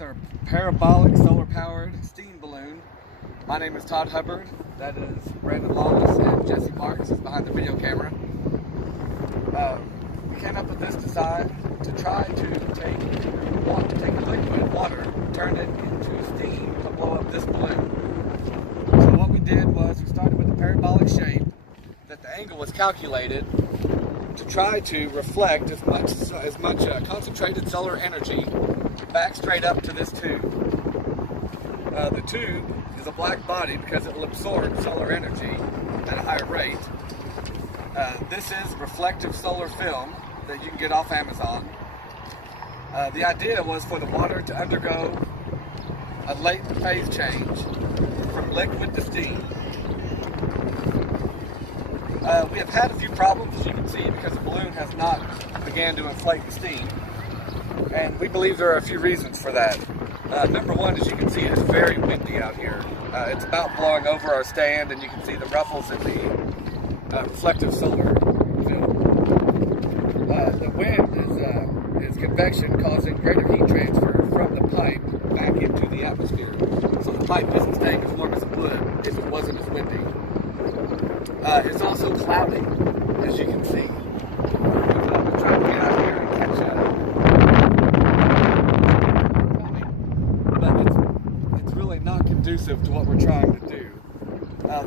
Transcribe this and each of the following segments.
It's our parabolic solar-powered steam balloon. My name is Todd Hubbard. That is Brandon Lawless, and Jesse Marks is behind the video camera. We came up with this design to try to take liquid water, turn it into steam to blow up this balloon. So what we did was we started with a parabolic shape that the angle was calculated to try to reflect as much concentrated solar energy back straight up to this tube. The tube is a black body because it will absorb solar energy at a higher rate. This is reflective solar film that you can get off Amazon. The idea was for the water to undergo a latent phase change from liquid to steam. We have had a few problems, as you can see, because the balloon has not began to inflate the steam. And we believe there are a few reasons for that. Number one, as you can see, it's very windy out here. It's about blowing over our stand, and you can see the ruffles in the reflective solar film. The wind is convection, causing greater heat transfer from the pipe back into the atmosphere. So the pipe isn't staying as warm as it would if it wasn't as windy. It's also cloudy, as you can see. I'm trying to get out here and catch but it's really not conducive to what we're trying to do.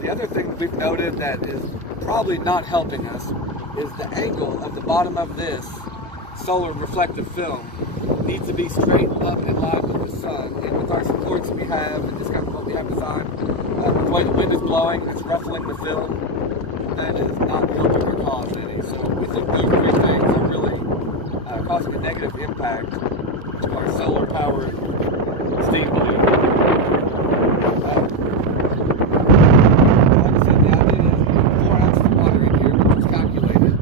The other thing that we've noted that is probably not helping us is the angle of the bottom of this solar reflective film needs to be straight up in line with the sun. And with our supports we have, and just kind of what we have designed, the way the wind is blowing and it's ruffling the film, that is not helping our cause any. So we think those three things are really causing a negative impact to our solar-powered steam balloon. Like I said, the idea is to put 4 ounces of water in here, which was calculated.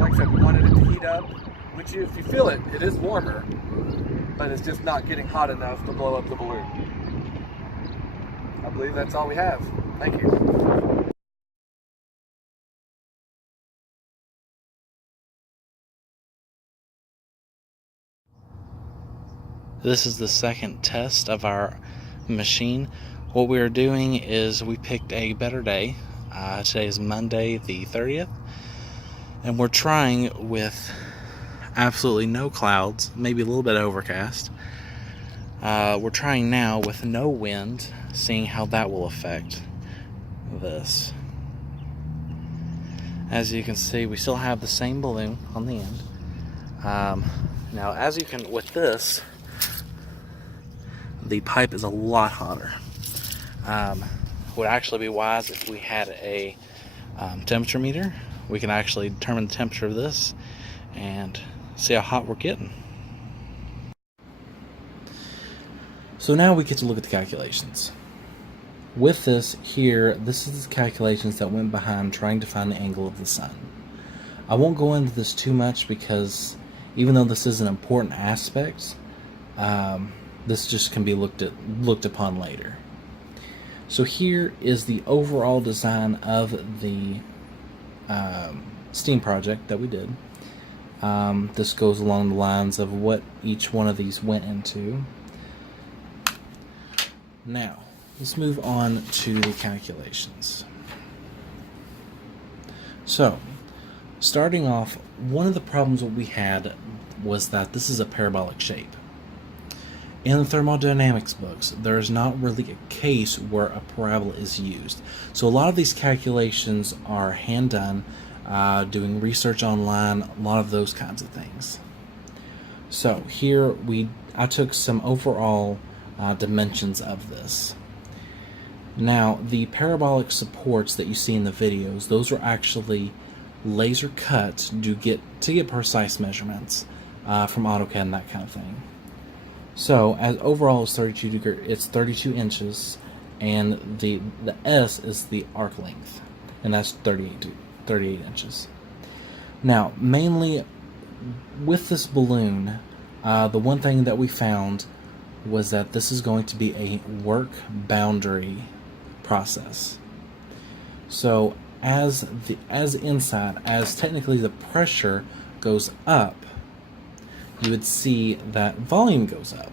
Like I said, we wanted it to heat up, which if you feel it, it is warmer, but it's just not getting hot enough to blow up the balloon. I believe that's all we have. Thank you. This is the second test of our machine. What we are doing is we picked a better day. Today is Monday the 30th, and we're trying with absolutely no clouds, maybe a little bit overcast. We're trying now with no wind, seeing how that will affect this. As you can see, we still have the same balloon on the end. Now, as you can, with this, the pipe is a lot hotter. Would actually be wise if we had a temperature meter. We can actually determine the temperature of this and see how hot we're getting. So now we get to look at the calculations. With this here, this is the calculations that went behind trying to find the angle of the sun. I won't go into this too much because even though this is an important aspect, this just can be looked upon later. So here is the overall design of the steam project that we did. This goes along the lines of what each one of these went into. Now, let's move on to the calculations. So, starting off, one of the problems that we had was that this is a parabolic shape. In the thermodynamics books, there is not really a case where a parabola is used. So a lot of these calculations are hand done, doing research online, a lot of those kinds of things. So here I took some overall dimensions of this. Now the parabolic supports that you see in the videos, those are actually laser cut to get precise measurements from AutoCAD and that kind of thing. So as overall it's 32 inches, and the S is the arc length, and that's 38 inches. Now, mainly with this balloon, the one thing that we found was that this is going to be a work boundary process. So as technically the pressure goes up, you would see that volume goes up.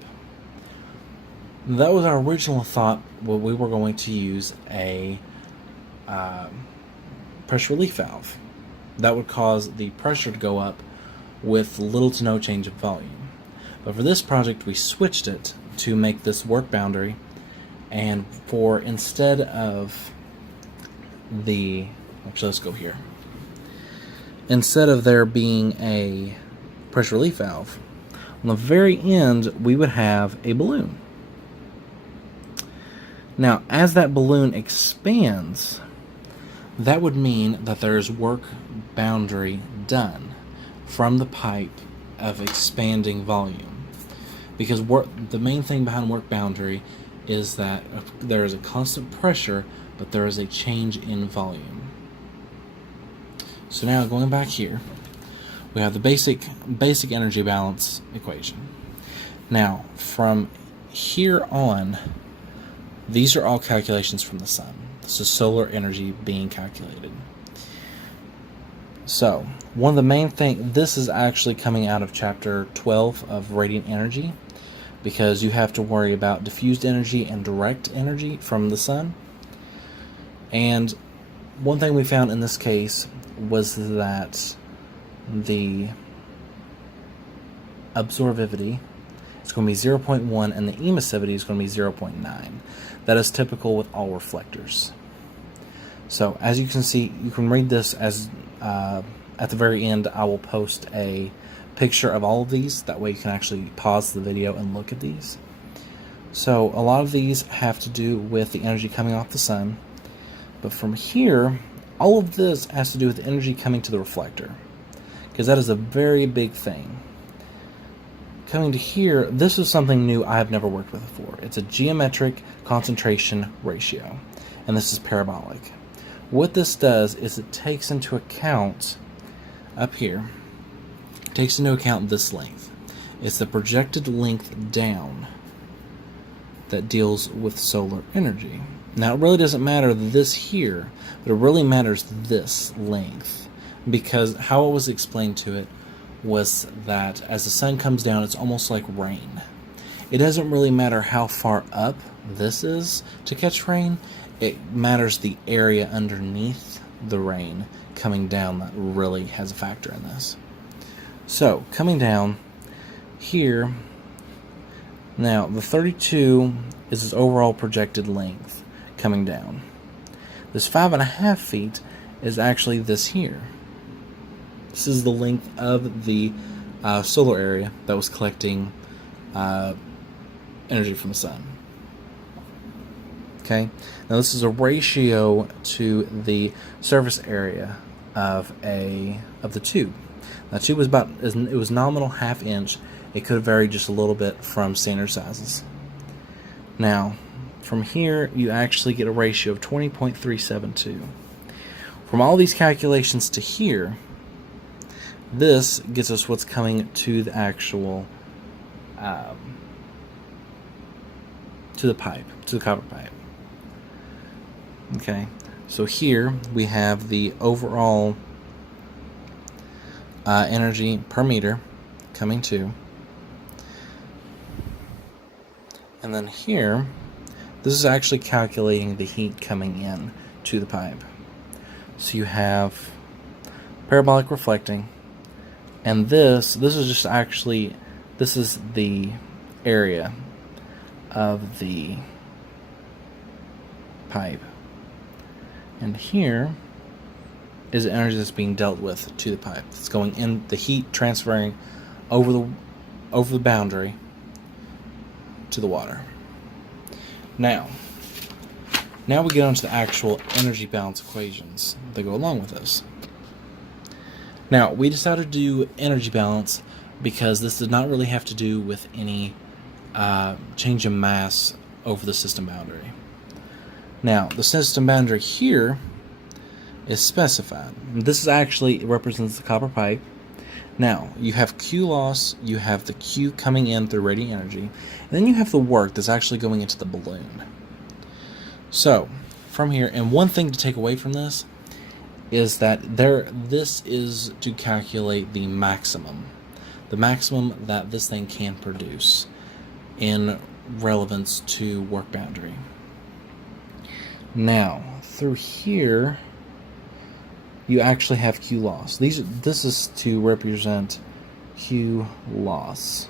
That was our original thought when we were going to use a pressure relief valve. That would cause the pressure to go up with little to no change of volume. But for this project, we switched it to make this work boundary, and for instead of the, actually let's go here. Instead of there being a pressure relief valve, on the very end we would have a balloon. Now, as that balloon expands, that would mean that there's work boundary done from the pipe of expanding volume. Because the main thing behind work boundary is that there is a constant pressure, but there is a change in volume. So now going back here, we have the basic energy balance equation. Now, from here on, these are all calculations from the sun. This is solar energy being calculated. So, one of the main things, this is actually coming out of chapter 12 of radiant energy, because you have to worry about diffused energy and direct energy from the sun. And one thing we found in this case was that the absorptivity is going to be 0.1 and the emissivity is going to be 0.9. That is typical with all reflectors. So as you can see, you can read this as at the very end I will post a picture of all of these. That way you can actually pause the video and look at these. So a lot of these have to do with the energy coming off the sun. But from here, all of this has to do with the energy coming to the reflector, because that is a very big thing. Coming to here, this is something new I have never worked with before. It's a geometric concentration ratio, and this is parabolic. What this does is it takes into account, up here, takes into account this length. It's the projected length down that deals with solar energy. Now, it really doesn't matter this here, but it really matters this length, because how it was explained to it was that as the sun comes down, it's almost like rain. It doesn't really matter how far up this is to catch rain. It matters the area underneath the rain coming down that really has a factor in this. So, coming down here, now the 32 is its overall projected length coming down. This 5.5 feet is actually this here. This is the length of the solar area that was collecting energy from the sun. Okay, now this is a ratio to the surface area of the tube. Now, the tube was it was nominal 1/2 inch. It could vary just a little bit from standard sizes. Now, from here you actually get a ratio of 20.372. From all these calculations to here, this gets us what's coming to the actual to the pipe, to the copper pipe. Okay, so here we have the overall energy per meter coming to, and then here this is actually calculating the heat coming in to the pipe. So you have parabolic reflecting, and this is just actually, this is the area of the pipe, and here is the energy that's being dealt with to the pipe. It's going in, the heat transferring over the boundary to the water. Now we get onto the actual energy balance equations that go along with this. Now, we decided to do energy balance because this did not really have to do with any change in mass over the system boundary. Now, the system boundary here is specified. This is actually, it represents the copper pipe. Now, you have Q loss, you have the Q coming in through radiant energy, and then you have the work that's actually going into the balloon. So, from here, and one thing to take away from this is that this is to calculate the maximum that this thing can produce in relevance to work boundary. Now, through here, you actually have Q loss. This is to represent Q loss.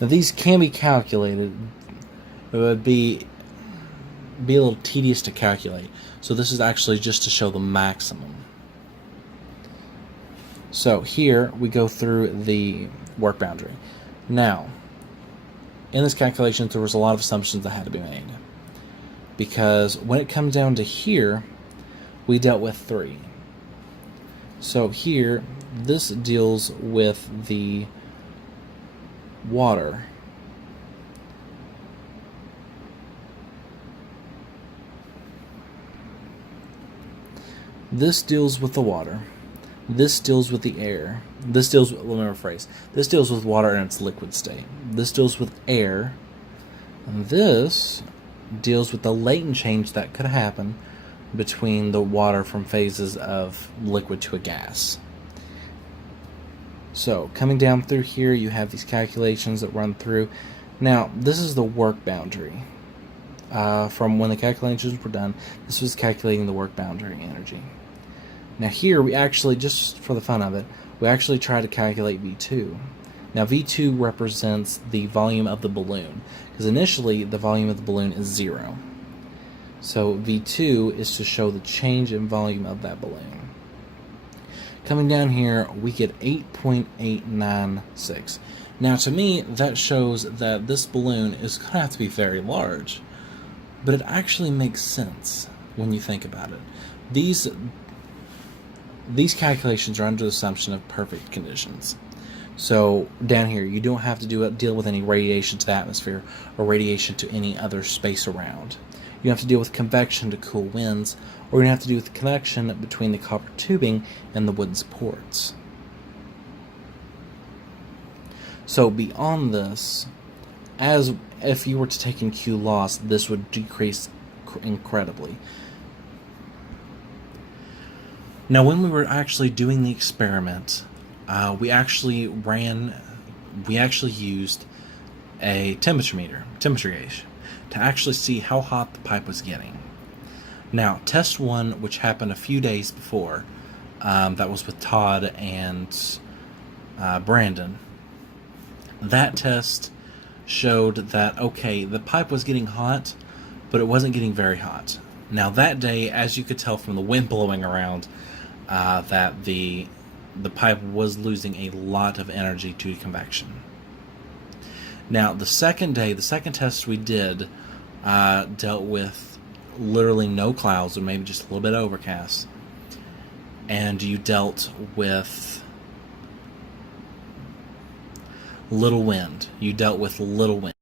Now, these can be calculated. It would be a little tedious to calculate. So this is actually just to show the maximum. So here we go through the work boundary. Now, in this calculation, there was a lot of assumptions that had to be made. Because when it comes down to here, we dealt with 3. So here, this deals with the water. This deals with the water. This deals with the air. This deals with, let me rephrase. This deals with water in its liquid state. This deals with air. And this deals with the latent change that could happen between the water from phases of liquid to a gas. So, coming down through here, you have these calculations that run through. Now, this is the work boundary. From when the calculations were done, this was calculating the work boundary energy. Now here, we actually, just for the fun of it, we actually try to calculate V2. Now V2 represents the volume of the balloon, because initially the volume of the balloon is 0. So V2 is to show the change in volume of that balloon. Coming down here, we get 8.896. Now to me, that shows that this balloon is going to have to be very large. But it actually makes sense when you think about it. These calculations are under the assumption of perfect conditions. So down here, you don't have to deal with any radiation to the atmosphere or radiation to any other space around. You don't have to deal with convection to cool winds, or you don't have to deal with the connection between the copper tubing and the wooden supports. So beyond this, as if you were to take in Q loss, this would decrease incredibly. Now, when we were actually doing the experiment, we actually used a temperature gauge, to actually see how hot the pipe was getting. Now, test 1, which happened a few days before, that was with Todd and Brandon, that test showed that, okay, the pipe was getting hot, but it wasn't getting very hot. Now, that day, as you could tell from the wind blowing around, that the pipe was losing a lot of energy to convection. Now, the second day, the second test we did dealt with literally no clouds, or maybe just a little bit overcast. And you dealt with little wind.